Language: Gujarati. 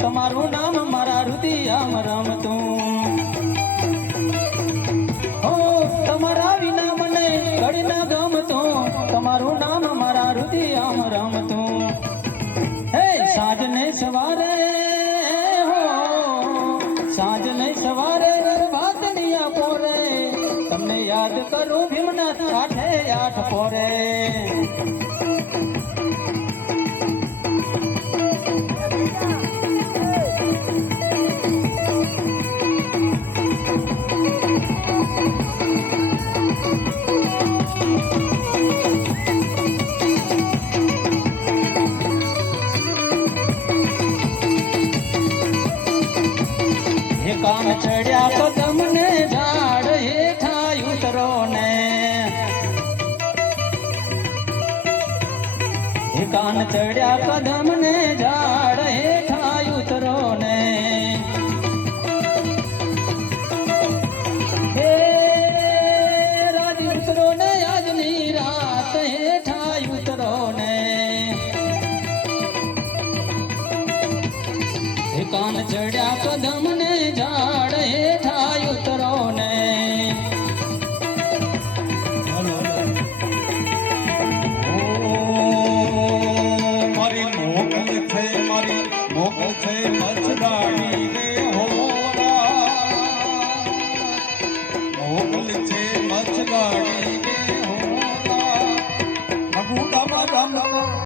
તમારું નામ મારા હૃદયમાં રમતું હો તમારા વિના મને ઘડી ના ગમતું તમારું નામ મારા હૃદયમાં રમતું હે સાંજને સવારે હો સાંજને સવારે વાદળિયા પોરે તમને યાદ કરું ભીમનાથ આઠે આઠ પોરે કાન ચડ્યા કદમ ને ઝાડ હેઠા ઉતરો ને કાન ચડ્યા કદમ ને ઝાડ હેઠા ઉતરો ને હે રાજ ઉતરો ને આજની રાત હેઠા ઉતરો ને કાન ચડ્યા કદમ ને ઝાડ હેઠા ઉતરો ને મારી મોકલ છે મચદાડી રે હોરા મોકલ છે મચદાડી